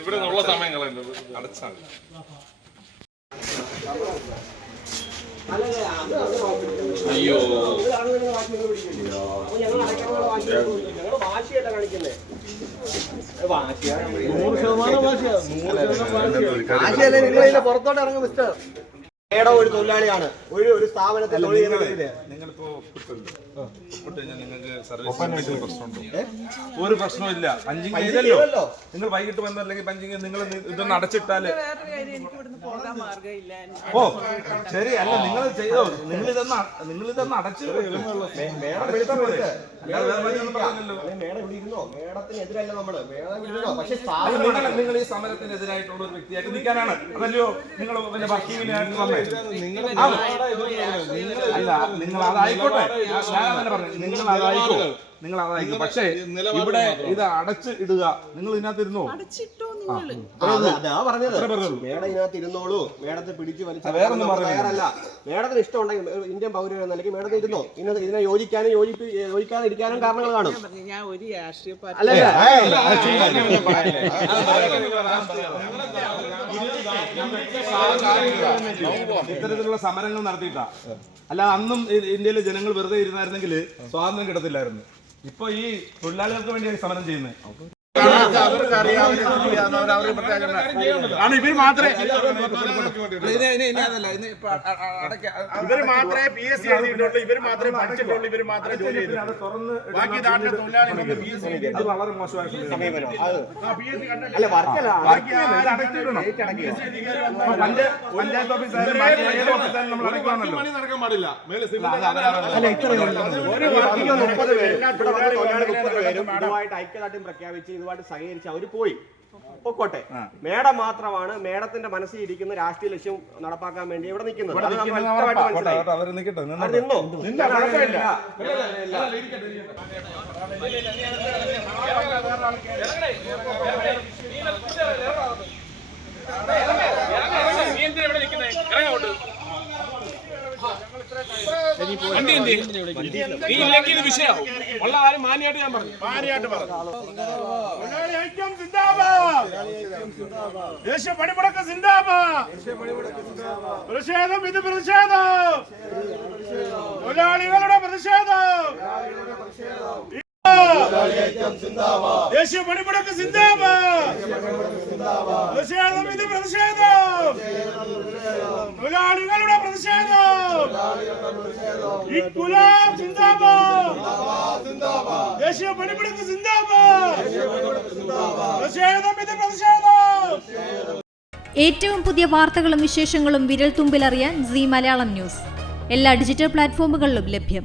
ഇവിടെ ഉള്ള സമയങ്ങളുണ്ട് അടച്ചാണ്. അയ്യോ പുറത്തോട്ട് ഇറങ്ങും മിസ്റ്റർ. മേഡം ഒരു തൊഴിലാളിയാണ്, ഒരു സ്ഥാപനത്തിൽ നിങ്ങളിപ്പോ നിങ്ങൾക്ക് സർവീസ് പ്രശ്നമുണ്ടോ? ഒരു പ്രശ്നമില്ല. പഞ്ചിങ് ചെയ്തല്ലോ. നിങ്ങൾ വൈകിട്ട് വന്നല്ലെങ്കിൽ പഞ്ചിങ് നിങ്ങൾ ഇതൊന്ന് അടച്ചിട്ടാല് ഓ ശരി. അല്ല നിങ്ങൾ ചെയ്തോ, നിങ്ങളിതൊന്ന് അടച്ചു. നിങ്ങൾ ഈ സമരത്തിനെതിരായിട്ടുള്ള ഒരു വ്യക്തിയായിട്ട് നിൽക്കാനാണ് അതല്ലയോ നിങ്ങൾ പിന്നെ വർക്കിങ്ങിനായിട്ട് വന്നേ? അല്ല നിങ്ങൾ അതായിക്കോട്ടെ, നിങ്ങൾ അതായിക്കോ. പക്ഷേ ഇവിടെ ഇത് അടച്ച് ഇടുക. നിങ്ങൾ ഇതിനകത്ത് ഇരുന്നോ? മേഡം ഇതിനകത്ത് ഇരുന്നോളൂ. മേഡത്തെ പിടിച്ച് വലിച്ച വേറൊന്നും പറയാനല്ല. മേഡത്തിന് ഇഷ്ടമുണ്ടെങ്കിൽ ഇന്ത്യൻ പൗരൻ എന്ന നിലയ്ക്ക് മേഡത്തിന് ഇരുന്നോ. ഇതിനെ യോജിക്കാനും യോജിക്കാതെ ഇരിക്കാനും കാരണങ്ങൾ കാണും. ഇത്തരത്തിലുള്ള സമരങ്ങൾ നടത്തിയിട്ടാ. അല്ല അന്നും ഇന്ത്യയിലെ ജനങ്ങൾ വെറുതെ ഇരുന്നായിരുന്നെങ്കിൽ സ്വാതന്ത്ര്യം കിട്ടത്തില്ലായിരുന്നു. ഇപ്പൊ ഈ തൊഴിലാളികൾക്ക് വേണ്ടിയാണ് സമരം ചെയ്യുന്നത്. ഇവർ മാത്രമേ PSC എഴുതിയിട്ടുള്ളൂ, ഇവർ മാത്രമേ പഠിച്ചിട്ടുള്ളൂ, ഇവർ മാത്രമേ ജോലി ചെയ്തിട്ടുള്ളൂ. ബാക്കി അത് വളരെ മോശമായ സമീപനം. പഞ്ചായത്ത് ഓഫീസുകാരും നമ്മൾ അടയ്ക്കാണല്ലോ. നടക്കാൻ പാടില്ല. 30 പേരും ഐക്യദാർഢ്യം പ്രഖ്യാപിച്ച് ഇതുമായിട്ട് സഹകരിച്ച് അവര് പോയി പൊക്കോട്ടെ. മേഡം മാത്രമാണ് മേഡത്തിന്റെ മനസ്സിൽ ഇരിക്കുന്ന രാഷ്ട്രീയ ലക്ഷ്യം നടപ്പാക്കാൻ വേണ്ടി ഇവിടെ നിൽക്കുന്നത്. വിഷയം ഉള്ള കാര്യം മാന്യായിട്ട് ഞാൻ പറഞ്ഞു. ദേശീയ പണിമുടക്ക് സിന്ദാബാദ്. പ്രതിഷേധം, ഇത് പ്രതിഷേധം, തൊഴിലാളികളുടെ പ്രതിഷേധം. ദേശീയ പണിമുടക്ക് സിന്ദാബാദ്. പ്രതിഷേധം, ഇത് പ്രതിഷേധം, തൊഴിലാളികളുടെ പ്രതിഷേധം. ഇൻക്വിലാബ് സിന്ദാബാദ്. ദേശീയ പണിമുടക്ക് സിന്ദാബാദ്. പ്രതിഷേധം, ഇത് പ്രതിഷേധം. ഏറ്റവും പുതിയ വാർത്തകളും വിശേഷങ്ങളും വിരൽ തുമ്പിലറിയാൻ സീ മലയാളം ന്യൂസ് എല്ലാ ഡിജിറ്റൽ പ്ലാറ്റ്ഫോമുകളിലും ലഭ്യം.